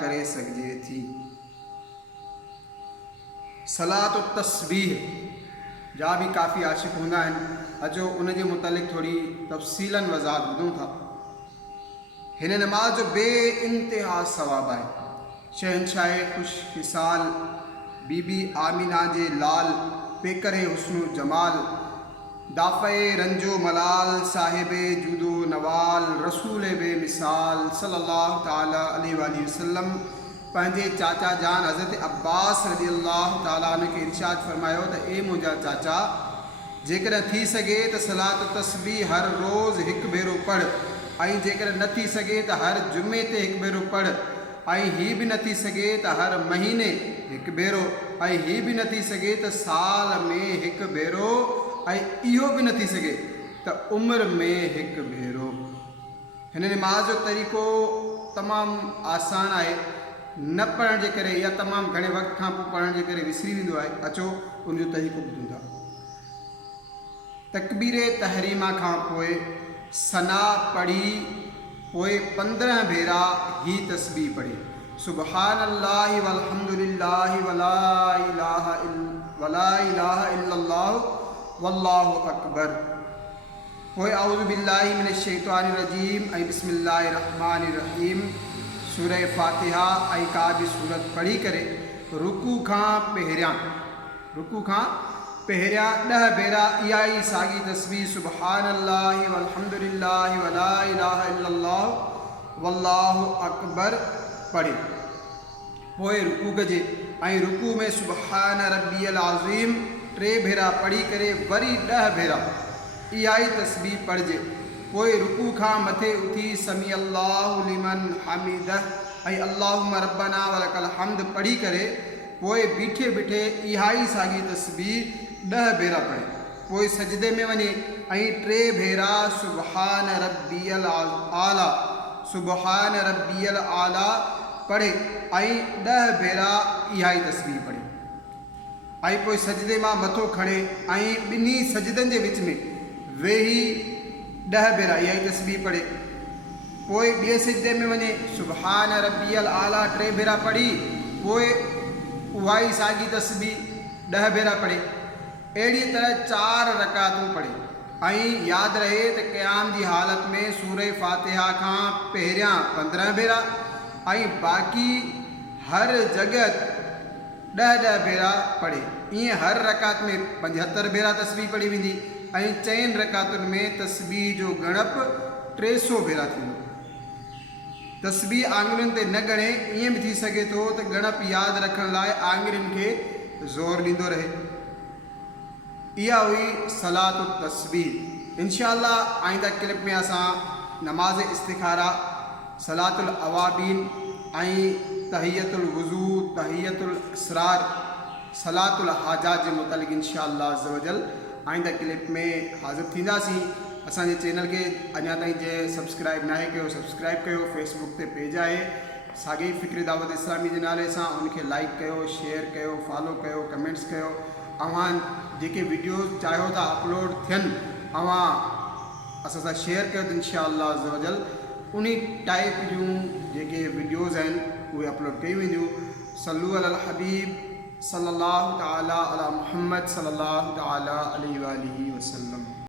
करे सघिजे थी। सलात तस्बीह जा भी काफ़ी आशिक़ हूंदा आहिनि। अचो उन जे मुतालिक़ थोरी तफ़सीलन वज़ाहत ॿुधूं था। हिन नमाज़ जो बे इंतिहा सवाब आहे। शहनशाह ख़ुश ख़िसाल बीबी आमिना जे लाल पेकर हुस्न जमाल दाफ़े रंजो मलाल साहिब जूदो नवाल रसूल बे मिसाल सल्लल्लाहु ताला अलैहि वसल्लम पंहिंजे चाचा जान हज़रत अब्बास रज़ी अल्लाह ताला अन्हु खे इरशाद फरमायो त ए मुंहिंजा चाचा, जेकॾहिं थी सघे त सलात तस्बीह हर रोज़ हिकु भेरो पढ़, ऐं जेकॾहिं न थी सघे त हर जुमे ते हिकु भेरो पढ़, ऐं हीअ बि न थी सघे त हर महीने हिकु भेरो, ऐं हीअ बि न थी सघे त साल में हिकु भेरो, ऐं इहो बि न थी सघे त उमिरि में हिकु भेरो। हिन नमाज़ जो तरीक़ो तमामु आसान आहे। न पढ़ण जे करे या तमामु घणे वक़्त खां पोइ पढ़ण जे करे विसरी वेंदो आहे। अचो उनजो तरीक़ो ॿुधूं था। तकबीर तहरीमा खां पोइ सना पढ़ी पोइ 15 भेरा ही तस्बीह पढ़े, सुबहानल्लाहि वल्हम्दुलिल्लाहि वला इलाहा इल्लल्लाह वल्लाहु अकबर, पोइ औज़ु बिल्लाहि मिनश शैतानिर रजीम ऐं बिस्मिल्लाहिर रहमानिर रहीम सूरह फातिहा ऐं का बि सूरत पढ़ी करे रुकू खां पहिरियां 10 भेरा इहा ई साॻी तस्बीह सुबहानल्लाहि वल्हम्दुलिल्लाहि वला इलाहा इल्लल्लाह वल्लाहु अकबर पढ़े, पोइ रुकू कजे ऐं रुकू में सुबहान रब्बियल अज़ीम 3 भेरा पढ़ी करे वरी 10 भेरा इहा ई तस्बीह पढ़जे, पोइ रुकू खां मथे उथी समी अल्लाहु लिमन हमीदह ऐं अल्लाहुम्मा रब्बना वलकल हम्द पढ़ी करे पोइ बीठे बीठे इहा ई साॻी तस्बीह 10 भेरा पढ़े, पोइ सजदे में वञे ऐं 3 भेरा सुबहान रब्बियल आला पढ़े ऐं 10 भेरा इहा ई तस्बीह पढ़े, ऐं पोइ सजदे मां मथो खणे ऐं ॿिन्ही सजदनि जे विच में वेही 10 भेरा इहा ई तस्बीह पढ़े, पोइ ॿिए सजदे में वञे सुबहान रब्बियल आला 3 भेरा पढ़ी पोइ उहा ई साॻी तस्बीह 10 भेरा पढ़े। अहिड़ी तरह 4 रकातूं पढ़े ऐं यादि रहे त क़याम जी हालत में सूरह फातिहा खां पहिरियां 15 भेरा ऐं बाक़ी हर जॻह 10 भेरा पढ़े। ईअं हर रकात में 75 भेरा तस्बीह पढ़ी वेंदी ऐं 4 रकातुनि में तस्बीह जो ॻणप 300 भेरा थींदो। तस्बीह आङुरियुनि ते न ॻणे, ईअं बि थी सघे थो त ॻणप यादि रखण लाइ आङुरियुनि खे ज़ोर ॾींदो रहे। इहा हुई सलात तस्बीह। इंशाअल्लाह आइंदा क्लिप में असां नमाज़ इस्तिखारा, सलातुल अवाबीन ऐं तहियतुल वज़ू, तहियतुल असरार, सलातुल हाजात जे मुतालिक़ इंशाअल्लाह अज़्ज़ व जल आइंदा क्लिप में हाज़िर थींदासीं। असांजे चैनल खे अञा ताईं जंहिं सब्सक्राइब नाहे कयो सब्सक्राइब कयो। फेसबुक ते पेज आहे साॻे ई फ़िक्र दावत इस्लामी जे नाले सां, उनखे लाइक कयो, शेयर कयो, फॉलो कयो, कमेंट्स कयो। अवां जेके वीडियोज़ चाहियो था अपलोड थियनि अवां असां सां शेयर कयो त इंशाअल्लाह अज़्ज़ व जल उन टाइप जूं जेके वीडियोज़ आहिनि उहे अपलोड कयूं वेंदियूं। सल्लू अलल हबीब सल्लल्लाहु ताला अला मुहम्मद सल्लल्लाहु ताला अलैहि वसल्लम।